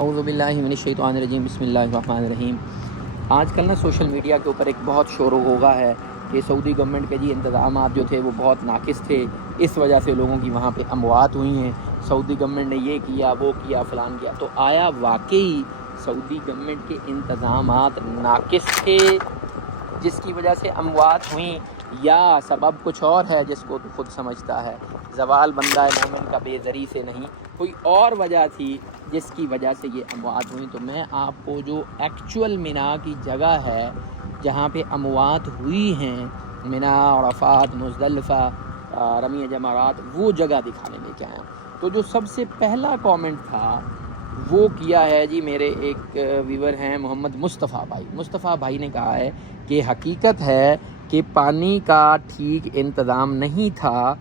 اعوذ باللہ من الشیطان الرجیم بسم اللہ الرحمن الرحیم۔ آج کل نا سوشل میڈیا کے اوپر ایک بہت شور و غوغا ہے کہ سعودی گورنمنٹ کے انتظامات جو تھے وہ بہت ناقص تھے، اس وجہ سے لوگوں کی وہاں پہ اموات ہوئی ہیں، سعودی گورنمنٹ نے یہ کیا وہ کیا فلان کیا۔ تو آیا واقعی سعودی گورنمنٹ کے انتظامات ناقص تھے جس کی وجہ سے اموات ہوئیں، یا سبب کچھ اور ہے جس کو تو خود سمجھتا ہے؟ زوال بندہ مومن کا بے زری سے نہیں، کوئی اور وجہ تھی جس کی وجہ سے یہ اموات ہوئیں۔ تو میں آپ کو جو ایکچوئل مینا کی جگہ ہے جہاں پہ اموات ہوئی ہیں، مینا، عرفات، مزدلفہ، رمی جمرات، وہ جگہ دکھانے لے کے آیا۔ تو جو سب سے پہلا کامنٹ تھا وہ کیا ہے جی، میرے ایک ویور ہیں محمد مصطفیٰ بھائی۔ مصطفیٰ بھائی نے کہا ہے کہ حقیقت ہے کہ پانی کا ٹھیک انتظام نہیں تھا،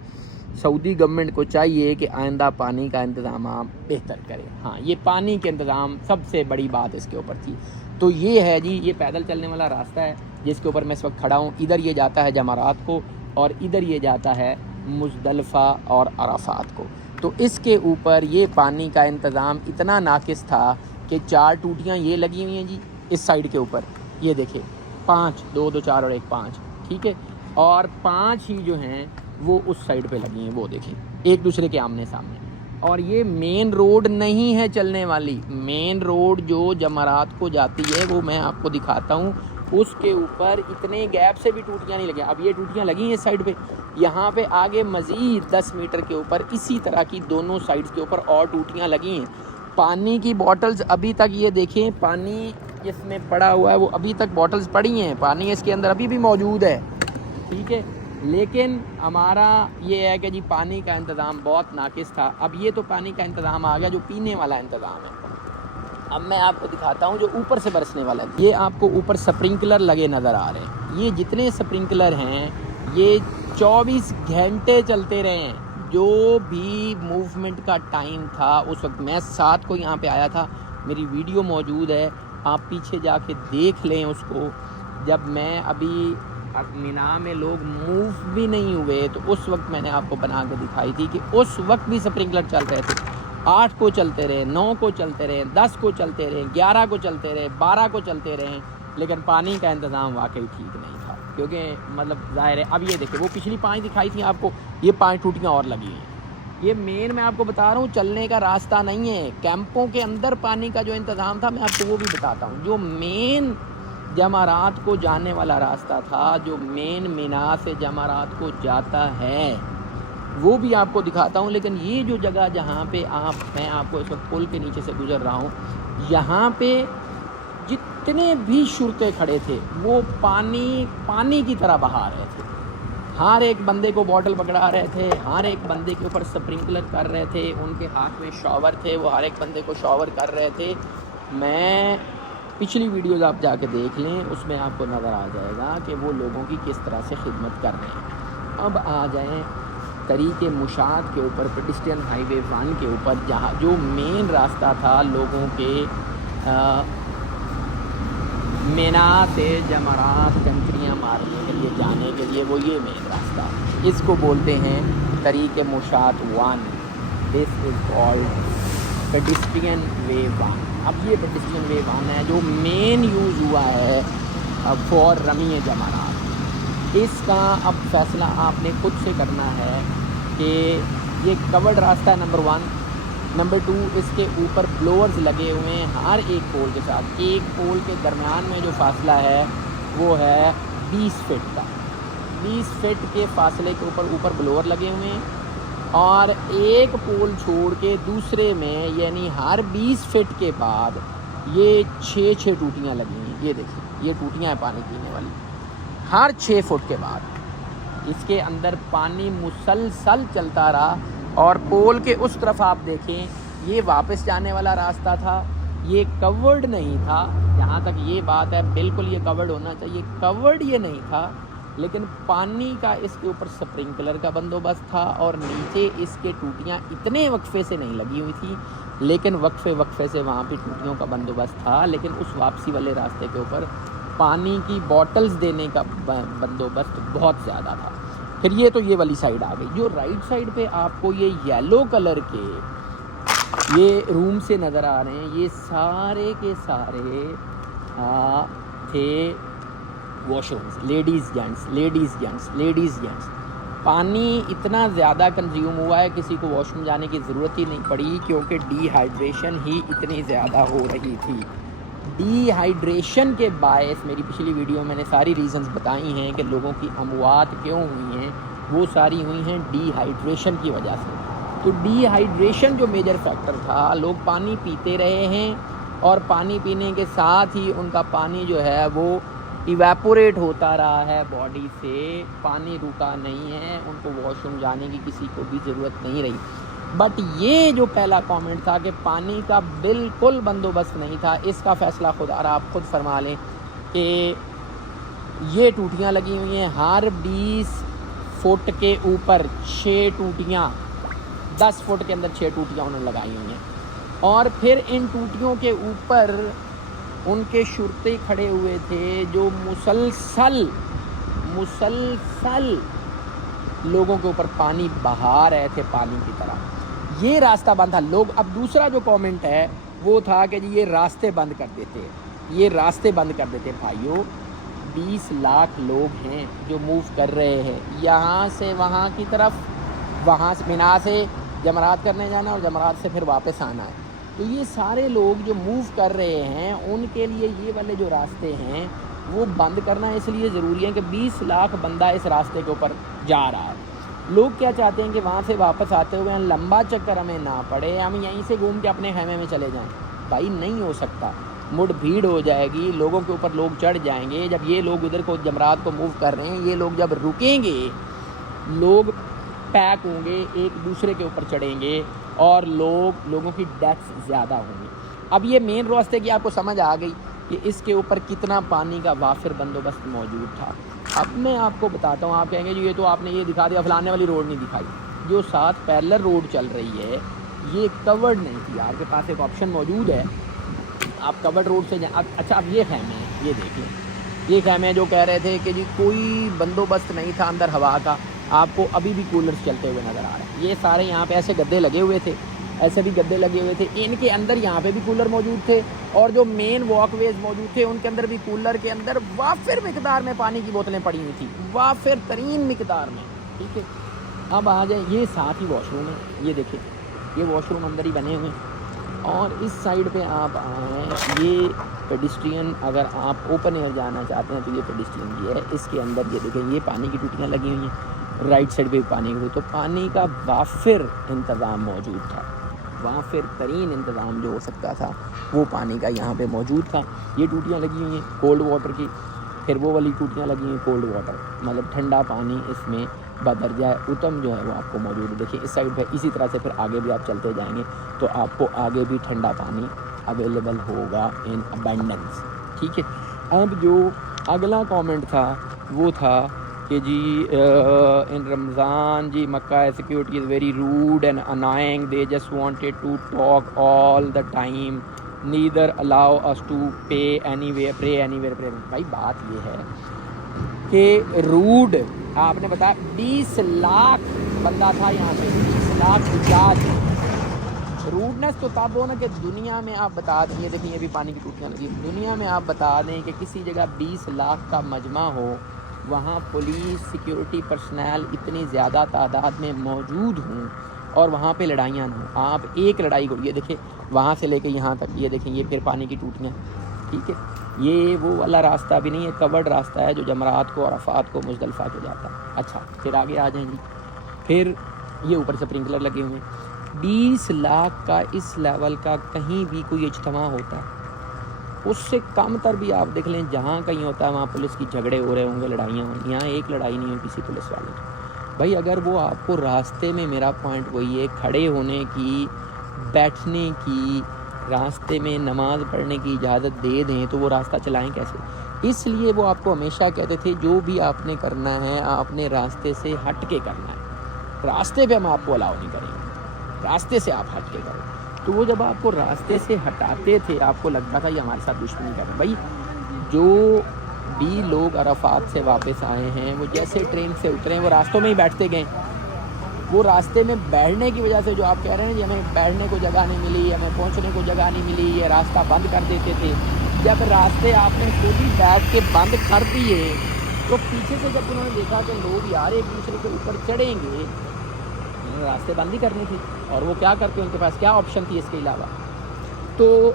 سعودی گورنمنٹ کو چاہیے کہ آئندہ پانی کا انتظام بہتر کرے۔ ہاں، یہ پانی کے انتظام سب سے بڑی بات اس کے اوپر تھی۔ تو یہ ہے جی، یہ پیدل چلنے والا راستہ ہے جس کے اوپر میں اس وقت کھڑا ہوں۔ ادھر یہ جاتا ہے جمرات کو اور ادھر یہ جاتا ہے مزدلفہ اور عرفات کو۔ تو اس کے اوپر یہ پانی کا انتظام اتنا ناقص تھا کہ 4 ٹوٹیاں یہ لگی ہوئی ہیں جی اس سائڈ کے اوپر، یہ دیکھیں 5، 2 2 4 اور 1 5، ٹھیک ہے، اور 5 ہی جو ہیں وہ اس سائڈ پہ لگی ہیں، وہ دیکھیں ایک دوسرے کے آمنے سامنے۔ اور یہ مین روڈ نہیں ہے چلنے والی، مین روڈ جو جمرات کو جاتی ہے وہ میں آپ کو دکھاتا ہوں، اس کے اوپر اتنے گیپ سے بھی ٹوٹیاں نہیں لگی۔ اب یہ ٹوٹیاں لگی ہیں اس سائڈ پہ، یہاں پہ آگے مزید 10 میٹر کے اوپر اسی طرح کی دونوں سائڈز کے اوپر اور ٹوٹیاں لگی ہیں۔ پانی کی بوٹلز ابھی تک یہ دیکھیں، پانی جس میں پڑا ہوا ہے وہ ابھی تک بوٹلز پڑی ہیں، پانی اس کے اندر ابھی بھی موجود ہے، ٹھیک ہے۔ لیکن ہمارا یہ ہے کہ جی پانی کا انتظام بہت ناقص تھا۔ اب یہ تو پانی کا انتظام آ گیا جو پینے والا انتظام ہے۔ اب میں آپ کو دکھاتا ہوں جو اوپر سے برسنے والا ہے۔ یہ آپ کو اوپر سپرنکلر لگے نظر آ رہے ہیں، یہ جتنے سپرنکلر ہیں یہ 24 گھنٹے چلتے رہے ہیں۔ جو بھی موومنٹ کا ٹائم تھا اس وقت، میں 7 کو یہاں پہ آیا تھا، میری ویڈیو موجود ہے، آپ پیچھے جا کے دیکھ لیں اس کو۔ جب میں ابھی مینا میں لوگ موو بھی نہیں ہوئے تو اس وقت میں نے آپ کو بنا کے دکھائی تھی کہ اس وقت بھی سپرنکلر چل رہے تھے۔ 8 کو چلتے رہے، 9 کو چلتے رہے، 10 کو چلتے رہے، 11 کو چلتے رہے، 12 کو چلتے رہے، لیکن پانی کا انتظام واقعی ٹھیک نہیں تھا، کیونکہ مطلب ظاہر ہے۔ اب یہ دیکھیں، وہ پچھلی 5 دکھائی تھیں آپ کو، یہ 5 ٹوٹیاں اور لگی ہیں۔ یہ مین میں آپ کو بتا رہا ہوں چلنے کا راستہ نہیں ہے، کیمپوں کے اندر پانی کا جو انتظام تھا میں آپ کو وہ بھی بتاتا ہوں۔ جو مین جمرات کو جانے والا راستہ تھا، جو مین مینا سے جمرات کو جاتا ہے، وہ بھی آپ کو دکھاتا ہوں۔ لیکن یہ جو جگہ جہاں پہ میں آپ کو اس وقت پل کے نیچے سے گزر رہا ہوں، یہاں پہ جتنے بھی شرطے کھڑے تھے وہ پانی کی طرح بہا رہے تھے، ہر ایک بندے کو بوٹل پکڑا رہے تھے، ہر ایک بندے کے اوپر سپرنکلر کر رہے تھے، ان کے ہاتھ میں شاور تھے، وہ ہر ایک بندے کو شاور کر رہے تھے۔ میں پچھلی ویڈیوز آپ جا کے دیکھ لیں، اس میں آپ کو نظر آ جائے گا کہ وہ لوگوں کی کس طرح سے خدمت کر رہے ہیں۔ اب آ جائیں طریق مشاۃ کے اوپر، پیڈسٹرین ہائی وے 1 کے اوپر، جہاں جو مین راستہ تھا لوگوں کے مینا سے جمرات کنکریاں مارنے کے لیے جانے کے لیے، وہ یہ مین راستہ، اس کو بولتے ہیں طریق مشاۃ 1۔ دس از کالڈ پیڈسٹرین وے 1۔ اب یہ پیڈسٹرین وے 1 ہے جو مین یوز ہوا ہے فور رمی جمرات۔ اس کا اب فیصلہ آپ نے خود سے کرنا ہے کہ یہ کورڈ راستہ ہے، نمبر 1۔ نمبر 2، اس کے اوپر بلوورز لگے ہوئے ہیں ہر ایک پول کے ساتھ۔ ایک پول کے درمیان میں جو فاصلہ ہے وہ ہے 20 فٹ کا، 20 فٹ کے فاصلے کے اوپر بلوور لگے ہوئے ہیں، اور ایک پول چھوڑ کے دوسرے میں، یعنی ہر 20 فٹ کے بعد یہ 6 ٹوٹیاں لگی ہیں۔ یہ دیکھیں، یہ ٹوٹیاں ہیں پانی پینے والی، ہر 6 فٹ کے بعد اس کے اندر پانی مسلسل چلتا رہا۔ اور پول کے اس طرف آپ دیکھیں، یہ واپس جانے والا راستہ تھا، یہ کورڈ نہیں تھا۔ جہاں تک یہ بات ہے، بالکل یہ کورڈ ہونا چاہیے، کورڈ یہ نہیں تھا، لیکن پانی کا اس کے اوپر سپرنکلر کا بندوبست تھا، اور نیچے اس کے ٹوٹیاں اتنے وقفے سے نہیں لگی ہوئی تھی، لیکن وقفے سے وہاں پہ ٹوٹیوں کا بندوبست تھا۔ لیکن اس واپسی والے راستے کے اوپر پانی کی بوٹلز دینے کا بندوبست بہت زیادہ تھا۔ پھر یہ تو یہ والی سائڈ آ گئی۔ جو رائٹ سائڈ پہ آپ کو یہ یلو کلر کے یہ روم سے نظر آ رہے ہیں، یہ سارے کے سارے تھے واش رومز، لیڈیز جینٹس۔ پانی اتنا زیادہ کنزیوم ہوا ہے کسی کو واش روم جانے کی ضرورت ہی نہیں پڑی، کیونکہ ڈی ہائیڈریشن ہی اتنی زیادہ ہو رہی تھی۔ ڈی ہائیڈریشن کے باعث میری پچھلی ویڈیو میں نے ساری ریزنز بتائی ہیں کہ لوگوں کی اموات کیوں ہوئی ہیں، وہ ساری ہوئی ہیں ڈی ہائیڈریشن کی وجہ سے۔ تو ڈی ہائیڈریشن جو میجر فیکٹر تھا، لوگ پانی پیتے رہے ہیں اور پانی پینے کے ساتھ ہی ان کا پانی جو ہے وہ ایویپوریٹ ہوتا رہا ہے باڈی سے، پانی رکا نہیں ہے، ان کو واش روم جانے کی کسی کو بھی ضرورت نہیں رہی۔ بٹ یہ جو پہلا کامنٹ تھا کہ پانی کا بالکل بندوبست نہیں تھا، اس کا فیصلہ آپ خود فرما لیں کہ یہ ٹوٹیاں لگی ہوئی ہیں، ہر 20 فٹ کے اوپر 6 ٹوٹیاں، 10 فٹ کے اندر 6 ٹوٹیاں انہوں نے لگائی ہوئی ہیں، اور پھر ان ٹوٹیوں کے اوپر ان کے شرطے کھڑے ہوئے تھے جو مسلسل لوگوں کے اوپر پانی بہا رہے تھے پانی کی طرح۔ یہ راستہ بند تھا۔ لوگ اب دوسرا جو کامنٹ ہے وہ تھا کہ جی یہ راستے بند کر دیتے، بھائیو 20 لاکھ لوگ ہیں جو موو کر رہے ہیں یہاں سے وہاں کی طرف، وہاں سے مینا سے جمرات کرنے جانا اور جمرات سے پھر واپس آنا ہے۔ تو یہ سارے لوگ جو موو کر رہے ہیں ان کے لیے یہ والے جو راستے ہیں وہ بند کرنا اس لیے ضروری ہے کہ 20 لاکھ بندہ اس راستے کے اوپر جا رہا ہے۔ لوگ کیا چاہتے ہیں کہ وہاں سے واپس آتے ہوئے لمبا چکر ہمیں نہ پڑے، ہم یہیں سے گھوم کے اپنے خیمے میں چلے جائیں۔ بھائی نہیں ہو سکتا، مڑ بھیڑ ہو جائے گی، لوگوں کے اوپر لوگ چڑھ جائیں گے۔ جب یہ لوگ ادھر کو جمرات کو موو کر رہے ہیں، یہ لوگ جب رکیں گے، لوگ پیک ہوں گے، ایک دوسرے کے اوپر چڑھیں گے اور لوگوں کی ڈیتھس زیادہ ہوں گی۔ اب یہ مین راستے کی آپ کو سمجھ آ گئی کہ اس کے اوپر کتنا پانی کا وافر بندوبست موجود تھا۔ اب میں آپ کو بتاتا ہوں، آپ کہیں گے جی یہ تو آپ نے یہ دکھا دیا، فلانے والی روڈ نہیں دکھائی۔ جو ساتھ پیرلر روڈ چل رہی ہے یہ کورڈ نہیں تھی، آپ کے پاس ایک آپشن موجود ہے، آپ کورڈ روڈ سے جائیں۔ اچھا اب یہ خیمے ہیں، یہ دیکھیں، یہ خیمے جو کہہ رہے تھے کہ جی کوئی بندوبست نہیں تھا اندر ہوا کا، آپ کو ابھی بھی کولرز چلتے ہوئے نظر آ رہے ہیں۔ یہ سارے یہاں پہ ایسے گدے لگے ہوئے تھے، ان کے اندر یہاں پہ بھی کولر موجود تھے، اور جو مین واک ویز موجود تھے ان کے اندر بھی کولر کے اندر وافر مقدار میں پانی کی بوتلیں پڑی ہوئی تھیں، وافر ترین مقدار میں، ٹھیک ہے۔ اب آ جائیں، یہ ساتھ ہی واش روم ہے، یہ دیکھیں یہ واش روم اندر ہی بنے ہوئے ہیں، اور اس سائڈ پہ آپ آئیں، یہ پیڈسٹرین، اگر آپ اوپن ایئر جانا چاہتے ہیں تو یہ پیڈسٹرین بھی ہے، اس کے اندر یہ دیکھیں یہ پانی کی ٹوٹیاں لگی ہوئی ہیں، رائٹ سائڈ پہ پانی کی، تو پانی کا وافر انتظام موجود تھا، وافر ترین انتظام جو ہو سکتا تھا وہ پانی کا یہاں پہ موجود تھا۔ یہ ٹوٹیاں لگی ہوئی ہیں کولڈ واٹر کی، پھر وہ والی ٹوٹیاں لگی ہوئی ہیں کولڈ واٹر، مطلب ٹھنڈا پانی اس میں بدرجہ اتم جو ہے وہ آپ کو موجود ہے۔ دیکھیں اس سائڈ پہ اسی طرح سے پھر آگے بھی آپ چلتے جائیں گے تو آپ کو آگے بھی ٹھنڈا پانی اویلیبل ہوگا ان ابنڈنس، ٹھیک ہے۔ اب جو اگلا کامنٹ تھا وہ تھا کہ جی ان رمضان جی Mecca security is very rude and annoying, they just wanted to talk all the time, neither allow us to pray anywhere, pray anywhere, pray. بھائی بات یہ ہے کہ روڈ آپ نے بتایا 20 لاکھ بندہ تھا یہاں پہ، 20 لاکھ حجاج۔ روڈنس تو تب ہو نا کہ دنیا میں آپ بتا دیں، یہ دیکھیں یہ بھی پانی کی ٹوٹیاں لگی، دنیا میں آپ بتا دیں کہ کسی جگہ 20 لاکھ کا مجمع ہو، وہاں پولیس سیکیورٹی پرسنل اتنی زیادہ تعداد میں موجود ہوں اور وہاں پہ لڑائیاں نہ ہوں۔ آپ ایک لڑائی کو یہ دیکھیں وہاں سے لے کے یہاں تک، یہ دیکھیں یہ پھر پانی کی ٹوٹیاں، ٹھیک ہے۔ یہ وہ والا راستہ بھی نہیں ہے، کورڈ راستہ ہے جو جمرات کو، عرفات کو، مزدلفہ کو جاتا ہے۔ اچھا پھر آگے آ جائیں گی، پھر یہ اوپر سپرنکلر لگے ہوئے ہیں۔ 20 لاکھ کا اس لیول کا کہیں بھی کوئی اجتماع ہوتا ہے، اس سے کم تر بھی آپ دیکھ لیں جہاں کہیں ہوتا ہے وہاں پولیس کی جھگڑے ہو رہے ہوں گے، لڑائیاں ہوں گی، یہاں ایک لڑائی نہیں ہوئی کسی پولیس والے کی۔ بھائی اگر وہ آپ کو راستے میں، میرا پوائنٹ وہی ہے، کھڑے ہونے کی، بیٹھنے کی، راستے میں نماز پڑھنے کی اجازت دے دیں تو وہ راستہ چلائیں کیسے؟ اس لیے وہ آپ کو ہمیشہ کہتے تھے جو بھی آپ نے کرنا ہے آپ نے راستے سے ہٹ کے کرنا ہے، راستے پہ ہم آپ کو الاؤ نہیں کریں گے، راستے سے آپ ہٹ کے کریں۔ تو وہ جب آپ کو راستے سے ہٹاتے تھے آپ کو لگتا تھا یہ ہمارے ساتھ دشمنی کر رہے ہیں۔ بھائی جو بھی لوگ عرفات سے واپس آئے ہیں وہ جیسے ٹرین سے اترے وہ راستوں میں ہی بیٹھتے گئے، وہ راستے میں بیٹھنے کی وجہ سے جو آپ کہہ رہے ہیں جی ہمیں بیٹھنے کو جگہ نہیں ملی, ہمیں پہنچنے کو جگہ نہیں ملی, یہ راستہ بند کر دیتے تھے. جب راستے آپ نے خود ہی بیٹھ کے بند کر دیے تو پیچھے سے جب انہوں نے دیکھا کہ لوگ یار ایک دوسرے کے اوپر چڑھیں گے, انہوں نے راستے بند ہی کرنے تھے. اور وہ کیا کرتے, ان کے پاس کیا آپشن تھی اس کے علاوہ. تو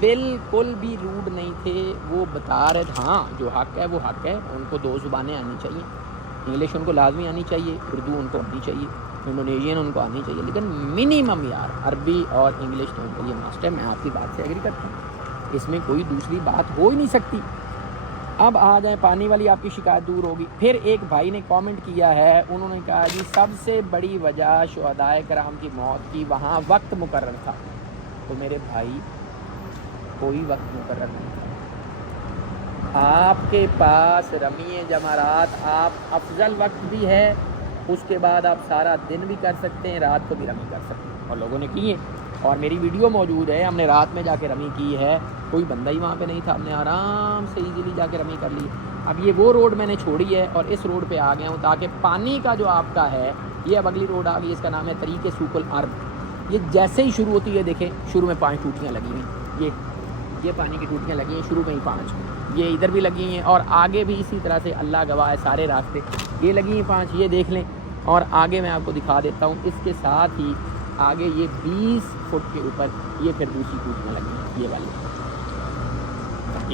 بالکل بھی روڈ نہیں تھے, وہ بتا رہے تھے ہاں جو حق ہے وہ حق ہے, ان کو 2 زبانیں آنی چاہیے, انگلش ان کو لازمی آنی چاہیے, اردو ان کو آنی چاہیے, انڈونیشین ان کو آنی چاہیے, لیکن منیمم یار عربی اور انگلش تو ان کے لیے ماسٹ ہے. میں آپ کی بات سے ایگری کرتا ہوں, اس میں کوئی دوسری بات ہو ہی نہیں سکتی. اب آ جائیں پانی والی آپ کی شکایت دور ہوگی. پھر ایک بھائی نے کامنٹ کیا ہے, انہوں نے کہا جی سب سے بڑی وجہ شہدائے کرام کی موت کی وہاں وقت مقرر تھا. تو میرے بھائی کوئی وقت مقرر نہیں تھا. آپ کے پاس رمی جمرات آپ افضل وقت بھی ہے, اس کے بعد آپ سارا دن بھی کر سکتے ہیں, رات کو بھی رمی کر سکتے ہیں, اور لوگوں نے کی ہے. اور میری ویڈیو موجود ہے, ہم نے رات میں جا کے رمی کی ہے, کوئی بندہ ہی وہاں پہ نہیں تھا, ہم نے آرام سے ایزیلی جا کے رمی کر لی. اب یہ وہ روڈ میں نے چھوڑی ہے اور اس روڈ پہ آ گیا ہوں تاکہ پانی کا جو آپ کا ہے, یہ اب اگلی روڈ آ گئی, اس کا نام ہے طریق سوق العرب. یہ جیسے ہی شروع ہوتی ہے دیکھیں شروع میں 5 ٹوٹیاں لگی ہوئی, یہ پانی کی ٹوٹیاں لگی ہیں شروع میں ہی 5, یہ ادھر بھی لگی ہیں اور آگے بھی اسی طرح سے اللہ گواہ ہے سارے راستے یہ لگی ہیں 5, یہ دیکھ لیں. اور آگے میں آپ کو دکھا دیتا ہوں, اس کے ساتھ ہی آگے یہ 20 فٹ کے اوپر یہ پھر دوسری ٹوٹیاں لگی ہیں, یہ والی,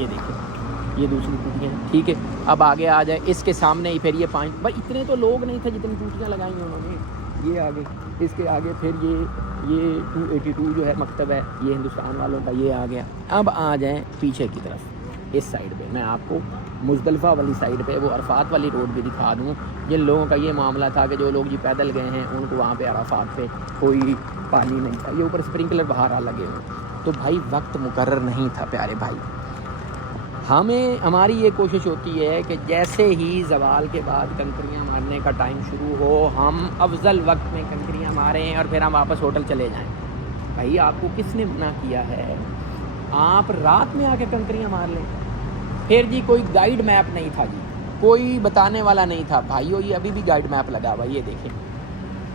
یہ دیکھیں یہ دوسری ٹوٹیاں ہیں. ٹھیک ہے, اب آگے آ جائے, اس کے سامنے ہی پھر یہ 5, بھائی اتنے تو لوگ نہیں تھے جتنی ٹوٹیاں لگائی ہیں انہوں نے. یہ آگے, اس کے آگے پھر یہ 282 جو ہے مکتب ہے, یہ ہندوستان والوں کا, یہ آ گیا. اب آ جائیں پیچھے کی طرف, اس سائڈ پہ میں آپ کو مزدلفہ والی سائڈ پہ وہ عرفات والی روڈ بھی دکھا دوں. جن لوگوں کا یہ معاملہ تھا کہ جو لوگ جی پیدل گئے ہیں ان کو وہاں پہ عرفات پہ کوئی پانی نہیں تھا, یہ اوپر اسپرنکلر بہار لگے ہوئے. تو بھائی وقت مقرر نہیں تھا پیارے بھائی. ہماری یہ کوشش ہوتی ہے کہ جیسے ہی زوال کے بعد کنکریاں مارنے کا ٹائم شروع ہو, ہم افضل وقت میں کنکریاں ماریں اور پھر ہم واپس ہوٹل چلے جائیں. بھائی آپ کو کس نے منع کیا ہے, آپ رات میں آ کے کنکریاں مار لیں. پھر جی کوئی گائیڈ میپ نہیں تھا, جی کوئی بتانے والا نہیں تھا. بھائیو یہ ابھی بھی گائیڈ میپ لگا ہوا ہے, یہ دیکھیں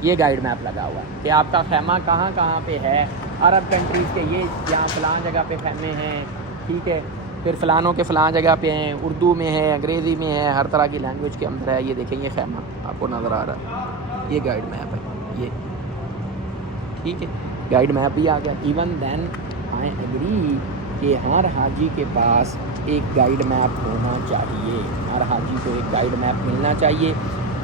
یہ گائیڈ میپ لگا ہوا ہے کہ آپ کا خیمہ کہاں کہاں پہ ہے. عرب کنٹریز کے یہ یہاں فلاں جگہ پہ خیمے ہیں, ٹھیک ہے, پھر فلانوں کے فلاں جگہ پہ ہیں, اردو میں ہے, انگریزی میں ہے, ہر طرح کی لینگویج کے اندر ہے. یہ دیکھیں یہ خیمہ آپ کو نظر آ رہا ہے, یہ گائیڈ میپ ہے, یہ ٹھیک ہے, گائیڈ میپ بھی آ گیا. ایون دین آئی ایگری کہ ہر حاجی کے پاس ایک گائیڈ میپ ہونا چاہیے, ہر حاجی کو ایک گائیڈ میپ ملنا چاہیے.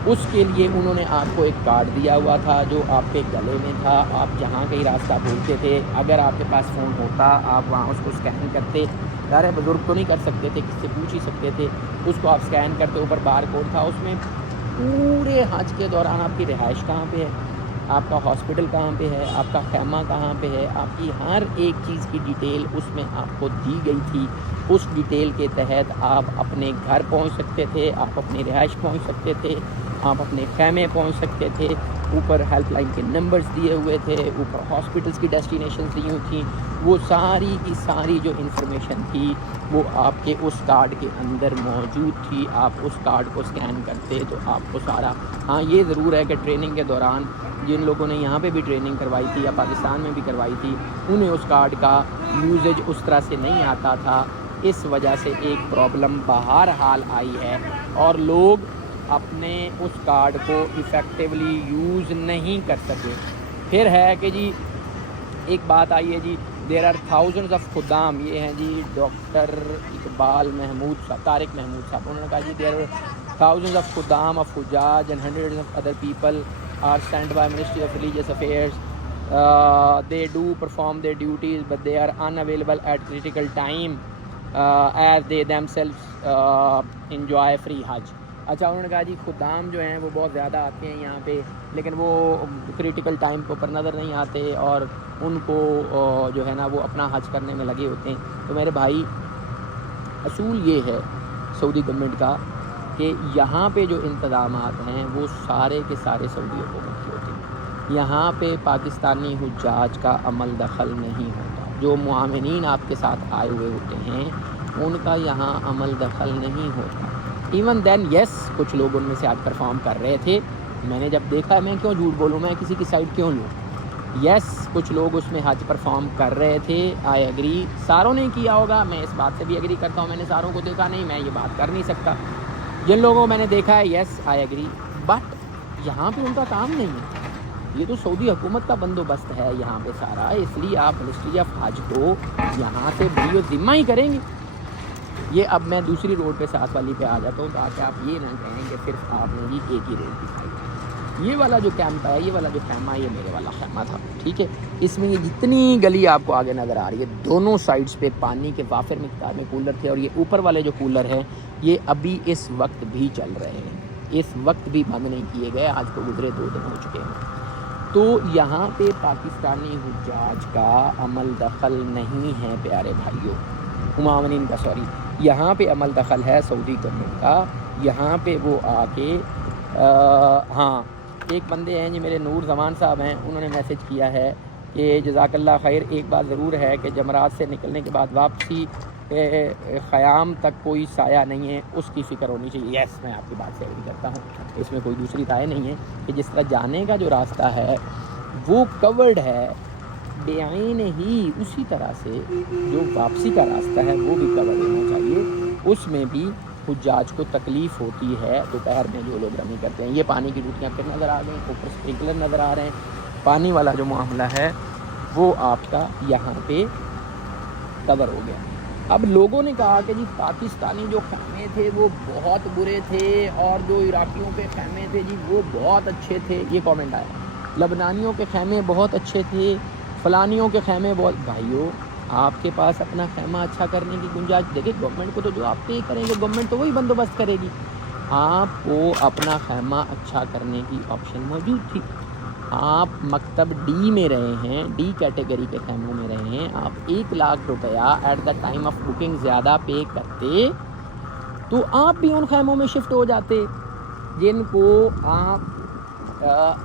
اس کے لیے انہوں نے آپ کو ایک کارڈ دیا ہوا تھا جو آپ کے گلے میں تھا. آپ جہاں کہیں راستہ بھولتے تھے, اگر آپ کے پاس فون ہوتا آپ وہاں اس کو اسکین کرتے. ظاہر ہے بزرگ تو نہیں کر سکتے تھے, کس سے پوچھ ہی سکتے تھے, اس کو آپ اسکین کرتے, اوپر بار کوڈ تھا, اس میں پورے حج کے دوران آپ کی رہائش کہاں پہ ہے, آپ کا ہاسپٹل کہاں پہ ہے, آپ کا خیمہ کہاں پہ ہے, آپ کی ہر ایک چیز کی ڈیٹیل اس میں آپ کو دی گئی تھی. اس ڈیٹیل کے تحت آپ اپنے گھر پہنچ سکتے تھے, آپ اپنی رہائش پہنچ سکتے تھے, آپ اپنے خیمے پہنچ سکتے تھے. اوپر ہیلپ لائن کے نمبرز دیے ہوئے تھے, اوپر ہاسپٹلس کی ڈیسٹینیشنز دی ہوئی تھیں. وہ ساری کی ساری جو انفارمیشن تھی وہ آپ کے اس کارڈ کے اندر موجود تھی. آپ اس کارڈ کو اسکین کرتے تو آپ کو سارا. ہاں یہ ضرور ہے کہ ٹریننگ کے دوران جن لوگوں نے یہاں پہ بھی ٹریننگ کروائی تھی یا پاکستان میں بھی کروائی تھی, انہیں اس کارڈ کا یوزیج اس طرح سے نہیں آتا تھا. اس وجہ سے ایک پرابلم بہرحال آئی ہے اور لوگ اپنے اس کارڈ کو ایفیکٹولی یوز نہیں کر سکے. پھر ہے کہ جی ایک بات آئی ہے جی, دیر آر تھاؤزنڈز آف خدام, یہ ہیں جی ڈاکٹر اقبال محمود صاحب, طارق محمود صاحب, انہوں نے کہا جی there are thousands of Khuddam of Hajjaj and hundreds of other people are sent by Ministry of Religious Affairs. They do perform their duties but they are unavailable at critical time as they themselves enjoy free Hajj. اچھا انہوں نے کہا جی خدام جو ہیں وہ بہت زیادہ آتے ہیں یہاں پہ, لیکن وہ کریٹیکل ٹائم کے اوپر نظر نہیں آتے اور ان کو جو ہے نا وہ اپنا حج کرنے میں لگے ہوتے ہیں. تو میرے بھائی اصول یہ ہے سعودی گورنمنٹ کا کہ یہاں پہ جو انتظامات ہیں وہ سارے کے سارے سعودی حکومت کے ہوتے ہیں. یہاں پہ پاکستانی حجاج کا عمل دخل نہیں ہوتا. جو معاونین آپ کے ساتھ آئے ہوئے ہوتے ہیں ان کا یہاں عمل دخل نہیں ہوتا. ایون دین یس کچھ لوگ ان میں سے آج پرفارم کر رہے تھے, میں نے جب دیکھا میں کیوں جھوٹ بولوں, میں کسی کی سائڈ کیوں لوں. یس کچھ لوگ اس میں حج پرفارم کر رہے تھے, آئی ایگری, ساروں نے کیا ہوگا, میں اس بات سے بھی ایگری کرتا ہوں, میں نے ساروں کو دیکھا نہیں, میں یہ بات کر نہیں سکتا. جن لوگوں کو میں نے دیکھا ہے یس آئی ایگری, بٹ یہاں پہ ان کا کام نہیں ہے, یہ تو سعودی حکومت کا بندوبست ہے یہاں پہ سارا, اس لیے آپ منسٹری آف حج کو یہاں سے بری و ذمہ ہی کریں گے. یہ اب میں دوسری روڈ پہ ساتھ والی پہ آ جاتا ہوں تاکہ آپ یہ نہ کہیں کہ صرف آپ نے جی ایک ہی روڈ دکھائی. یہ والا جو کیمپ ہے, یہ والا جو خیمہ, یہ میرے والا خیمہ تھا, ٹھیک ہے. اس میں یہ جتنی گلی آپ کو آگے نظر آ رہی ہے, دونوں سائڈز پہ پانی کے وافر مقدار میں کولر تھے, اور یہ اوپر والے جو کولر ہیں یہ ابھی اس وقت بھی چل رہے ہیں, اس وقت بھی بند نہیں کیے گئے, آج کو گزرے 2 دن ہو چکے ہیں. تو یہاں پہ پاکستانی حجاج کا عمل دخل نہیں ہے پیارے بھائیوں, معاونین کا, سوری, یہاں پہ عمل دخل ہے سعودی گورنمنٹ کا. یہاں پہ وہ آ کے ہاں ایک بندے ہیں جی میرے نور زمان صاحب ہیں, انہوں نے میسج کیا ہے کہ جزاک اللہ خیر, ایک بات ضرور ہے کہ جمرات سے نکلنے کے بعد واپسی خیام تک کوئی سایہ نہیں ہے, اس کی فکر ہونی چاہیے. یس میں آپ کی بات سے ایگری کرتا ہوں, اس میں کوئی دوسری رائے نہیں ہے کہ جس طرح جانے کا جو راستہ ہے وہ کورڈ ہے بعین ہی, اسی طرح سے جو واپسی کا راستہ ہے وہ بھی کور ہونا چاہیے. اس میں بھی حجاج کو تکلیف ہوتی ہے دوپہر میں جو لوگ رمی کرتے ہیں. یہ پانی کی ٹوٹیاں پھر نظر آ گئیں, اوپر اسپرنکلر نظر آ رہے ہیں, پانی والا جو معاملہ ہے وہ آپ کا یہاں پہ کور ہو گیا. اب لوگوں نے کہا کہ جی پاکستانی جو خیمے تھے وہ بہت برے تھے, اور جو عراقیوں کے خیمے تھے جی وہ بہت اچھے تھے. یہ کامنٹ آیا, لبنانیوں کے خیمے بہت اچھے تھے, فلانیوں کے خیمے بہت. بھائیو آپ کے پاس اپنا خیمہ اچھا کرنے کی گنجائش, دیکھیں گورنمنٹ کو تو جو آپ پے کریں گے گورنمنٹ تو وہی بندوبست کرے گی. آپ کو اپنا خیمہ اچھا کرنے کی آپشن موجود تھی. آپ مکتب ڈی میں رہے ہیں, ڈی کیٹیگری کے خیموں میں رہے ہیں, آپ 1 لاکھ روپیہ at the time of booking زیادہ پے کرتے تو آپ بھی ان خیموں میں شفٹ ہو جاتے جن کو آپ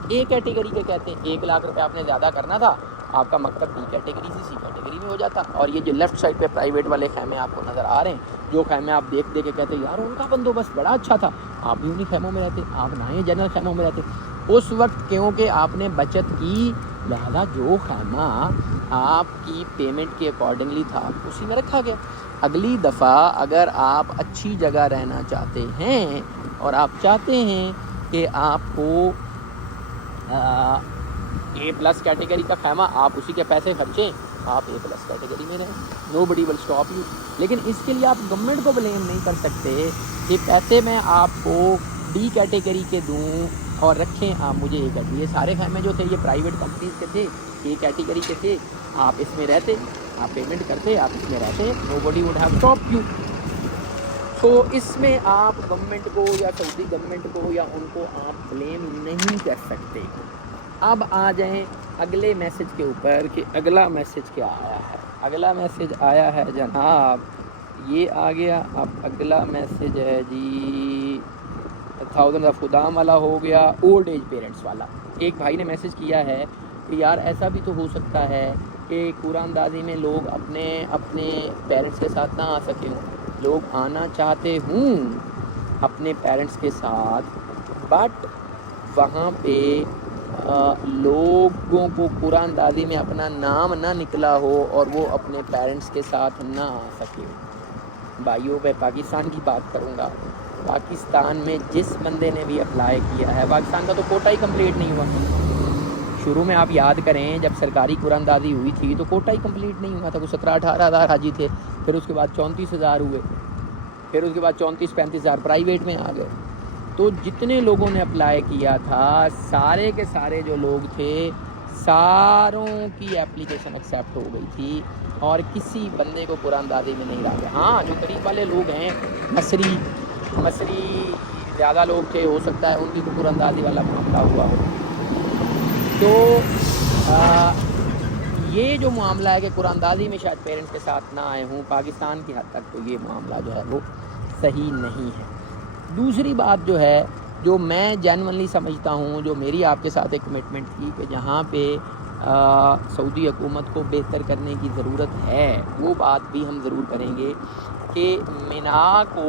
اے کیٹیگری کے کہتے ہیں. 1 لاکھ روپے آپ نے زیادہ کرنا تھا, آپ کا مکتب ڈی کیٹیگری سے سی کیٹیگری میں ہو جاتا. اور یہ جو لیفٹ سائڈ پہ پرائیویٹ والے خیمے آپ کو نظر آ رہے ہیں, جو خیمے آپ دیکھ کے کہتے ہیں یار ان کا بندوبست بڑا اچھا تھا, آپ بھی انہیں خیموں میں رہتے, آپ نہ ہی جنرل خیموں میں رہتے اس وقت, کیونکہ آپ نے بچت کی, لہذا جو خیمہ آپ کی پیمنٹ کے اکارڈنگلی تھا اسی میں رکھا گیا. اگلی دفعہ اگر آپ اچھی جگہ رہنا چاہتے ہیں اور آپ چاہتے ہیں کہ آپ کو اے پلس کیٹیگری کا خیمہ, آپ اسی کے پیسے خرچیں, آپ اے پلس کیٹیگری میں رہیں, نو بڈی ول اسٹاپ یو. لیکن اس کے لیے آپ گورنمنٹ کو بلیم نہیں کر سکتے کہ پیسے میں آپ کو ڈی کیٹیگری کے دوں اور رکھیں آپ مجھے اے کیٹیگری. یہ سارے خیمے جو تھے یہ پرائیویٹ کمپنیز کے تھے, اے کیٹیگری کے تھے, آپ اس میں رہتے, آپ پیمنٹ کرتے, آپ اس میں رہتے, نو بڈی وڈ ہیو اسٹاپ یو. تو اس میں آپ گورنمنٹ کو یا سعودی گورنمنٹ کو یا ان کو آپ بلیم نہیں کر سکتے. اب آ جائیں اگلے میسج کے اوپر کہ اگلا میسج کیا آیا ہے. اگلا میسج آیا ہے جناب, یہ آ گیا. اب اگلا میسج ہے جی 1000 آف خدام والا ہو گیا, اولڈ ایج پیرنٹس والا. ایک بھائی نے میسج کیا ہے کہ یار ایسا بھی تو ہو سکتا ہے کہ قرآن اندازی میں لوگ اپنے پیرنٹس کے ساتھ نہ آ سکیں, لوگ آنا چاہتے ہوں اپنے پیرنٹس کے ساتھ, بٹ وہاں پہ لوگوں کو قرآن اندازی میں اپنا نام نہ نکلا ہو اور وہ اپنے پیرنٹس کے ساتھ نہ آ سکے. بھائیوں میں پاکستان کی بات کروں گا, پاکستان میں جس بندے نے بھی اپلائی کیا ہے, پاکستان کا تو کوٹا ہی کمپلیٹ نہیں ہوا. شروع میں آپ یاد کریں جب سرکاری قرآن اندازی ہوئی تھی تو کوٹا ہی کمپلیٹ نہیں ہوا تھا, وہ 17-18 ہزار حاجی تھے, پھر اس کے بعد 34 ہزار ہوئے, پھر اس کے بعد 34-35 ہزار پرائیویٹ میں آ گئے. تو جتنے لوگوں نے اپلائی کیا تھا سارے کے سارے جو لوگ تھے ساروں کی اپلیکیشن ایکسیپٹ ہو گئی تھی اور کسی بندے کو قرآن اندازی میں نہیں لایا. ہاں جو قریب والے لوگ ہیں, مصری زیادہ لوگ تھے, ہو سکتا ہے ان کی قرآن اندازی والا معاملہ ہوا ہو. تو یہ جو معاملہ ہے کہ قرآن اندازی میں شاید پیرنٹس کے ساتھ نہ آئے ہوں, پاکستان کی حد تک تو یہ معاملہ جو ہے وہ صحیح نہیں ہے. دوسری بات جو ہے جو میں جینونلی سمجھتا ہوں, جو میری آپ کے ساتھ ایک کمٹمنٹ تھی کہ جہاں پہ سعودی حکومت کو بہتر کرنے کی ضرورت ہے, وہ بات بھی ہم ضرور کریں گے کہ مینا کو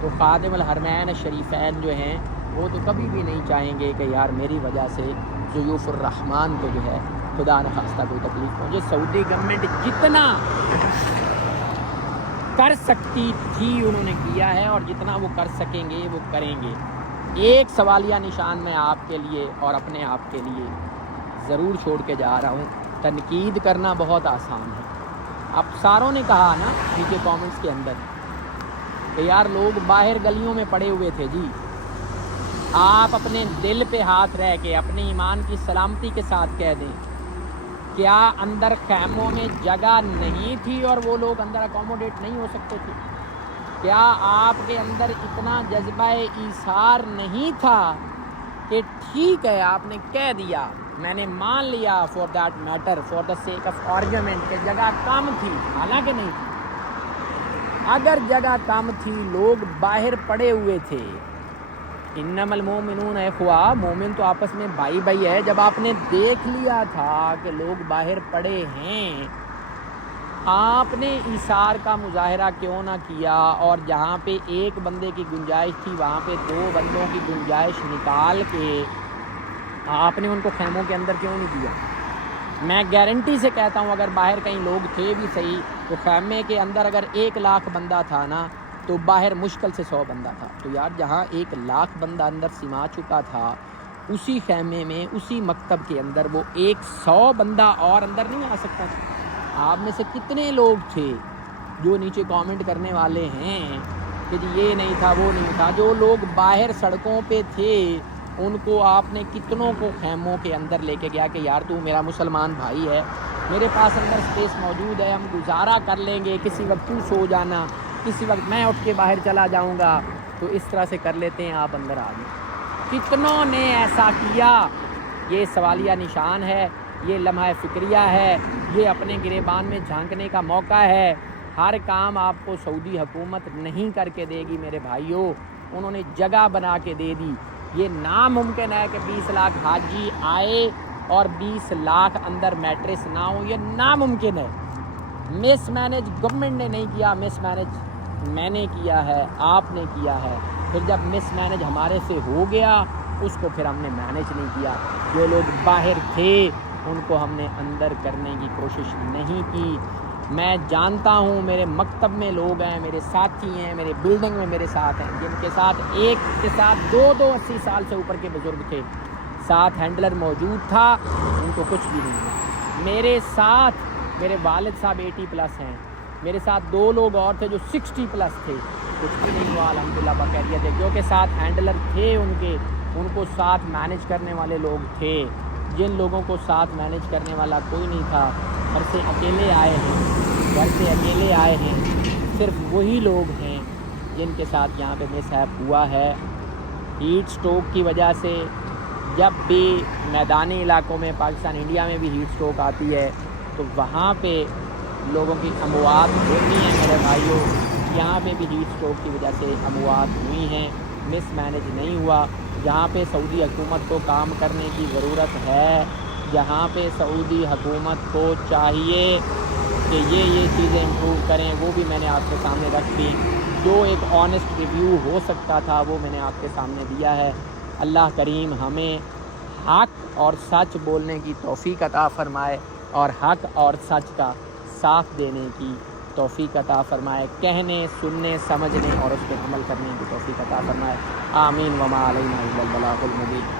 تو خادم الحرمین شریفین جو ہیں وہ تو کبھی بھی نہیں چاہیں گے کہ یار میری وجہ سے ضیوف الرحمن کو جو ہے خدا نخواستہ کوئی تکلیف پہنچے۔ سعودی گورنمنٹ جتنا کر سکتی تھی انہوں نے کیا ہے، اور جتنا وہ کر سکیں گے وہ کریں گے۔ ایک سوالیہ نشان میں آپ کے لیے اور اپنے آپ کے لیے ضرور چھوڑ کے جا رہا ہوں، تنقید کرنا بہت آسان ہے۔ اب ساروں نے کہا نا نیچے کامنٹس کے اندر کہ یار لوگ باہر گلیوں میں پڑے ہوئے تھے جی، آپ اپنے دل پہ ہاتھ رہ کے اپنے ایمان کی سلامتی کے ساتھ کہہ دیں، کیا اندر خیموں میں جگہ نہیں تھی اور وہ لوگ اندر اکوموڈیٹ نہیں ہو سکتے تھے؟ کیا آپ کے اندر اتنا جذبہ ایثار نہیں تھا کہ ٹھیک ہے آپ نے کہہ دیا، میں نے مان لیا for that matter, for the sake of argument کہ جگہ کم تھی، حالانکہ نہیں تھی۔ اگر جگہ کم تھی، لوگ باہر پڑے ہوئے تھے، انما المومنون اخوہ، مومن تو آپس میں بھائی بھائی ہے۔ جب آپ نے دیکھ لیا تھا کہ لوگ باہر پڑے ہیں، آپ نے ایثار کا مظاہرہ کیوں نہ کیا؟ اور جہاں پہ ایک بندے کی گنجائش تھی وہاں پہ 2 بندوں کی گنجائش نکال کے آپ نے ان کو خیموں کے اندر کیوں نہیں دیا؟ میں گارنٹی سے کہتا ہوں اگر باہر کہیں لوگ تھے بھی صحیح تو خیمے کے اندر اگر 1 لاکھ بندہ تھا نا تو باہر مشکل سے 100 بندہ تھا۔ تو یار جہاں 1 لاکھ بندہ اندر سما چکا تھا، اسی خیمے میں اسی مکتب کے اندر وہ 100 بندہ اور اندر نہیں آ سکتا تھا؟ آپ میں سے کتنے لوگ تھے جو نیچے کامنٹ کرنے والے ہیں کہ جی یہ نہیں تھا وہ نہیں تھا؟ جو لوگ باہر سڑکوں پہ تھے ان کو آپ نے کتنوں کو خیموں کے اندر لے کے گیا کہ یار تو میرا مسلمان بھائی ہے، میرے پاس اندر سپیس موجود ہے، ہم گزارا کر لیں گے، کسی وقت تو سو جانا، کسی وقت میں اٹھ کے باہر چلا جاؤں گا، تو اس طرح سے کر لیتے ہیں، آپ اندر آ گئے۔ کتنوں نے ایسا کیا؟ یہ سوالیہ نشان ہے، یہ لمحہ فکریہ ہے، یہ اپنے گریبان میں جھانکنے کا موقع ہے۔ ہر کام آپ کو سعودی حکومت نہیں کر کے دے گی میرے بھائیوں، انہوں نے جگہ بنا کے دے دی۔ یہ ناممکن ہے کہ 20 لاکھ حاجی آئے اور 20 لاکھ اندر میٹرس نہ ہوں، یہ ناممکن ہے۔ مس مینج گورنمنٹ نے نہیں کیا، مس مینج میں نے کیا ہے، آپ نے کیا ہے۔ پھر جب مس مینج ہمارے سے ہو گیا اس کو پھر ہم نے مینج نہیں کیا۔ جو لوگ باہر تھے ان کو ہم نے اندر کرنے کی کوشش نہیں کی۔ میں جانتا ہوں میرے مکتب میں لوگ ہیں، میرے ساتھی ہیں، میرے بلڈنگ میں میرے ساتھ ہیں، جن کے ساتھ ایک کے ساتھ 2 80 سال سے اوپر کے بزرگ تھے، ساتھ ہینڈلر موجود تھا، ان کو کچھ بھی نہیں ہوا۔ میرے ساتھ میرے والد صاحب 80+ ہیں، میرے ساتھ 2 لوگ اور تھے جو 60+ تھے، کچھ بھی نہیں ہوا الحمدللہ باقاعدیت ہے، کیونکہ ساتھ ہینڈلر تھے ان کو ساتھ مینج کرنے والے لوگ تھے۔ جن لوگوں کو ساتھ مینج کرنے والا کوئی نہیں تھا، گھر سے اکیلے آئے ہیں، صرف وہی لوگ ہیں جن کے ساتھ یہاں پہ مس ہیپ ہوا ہے۔ ہیٹ سٹروک کی وجہ سے جب بھی میدانی علاقوں میں، پاکستان انڈیا میں بھی ہیٹ سٹروک آتی ہے تو وہاں پہ لوگوں کی اموات ہوتی ہیں میرے بھائیوں۔ یہاں پہ بھی ہیٹ سٹروک کی وجہ سے اموات ہوئی ہیں، مس مینج نہیں ہوا۔ جہاں پہ سعودی حکومت کو کام کرنے کی ضرورت ہے، جہاں پہ سعودی حکومت کو چاہیے کہ یہ چیزیں امپروو کریں، وہ بھی میں نے آپ کے سامنے رکھ دی۔ جو ایک آنیسٹ ریویو ہو سکتا تھا وہ میں نے آپ کے سامنے دیا ہے۔ اللہ کریم ہمیں حق اور سچ بولنے کی توفیق عطا فرمائے اور حق اور سچ کا ساتھ دینے کی توفیق عطا فرمائے، کہنے، سننے، سمجھنے اور اس پہ عمل کرنے کی توفیق عطا فرمائے۔ آمین وما علینا الا البلاغ المبین۔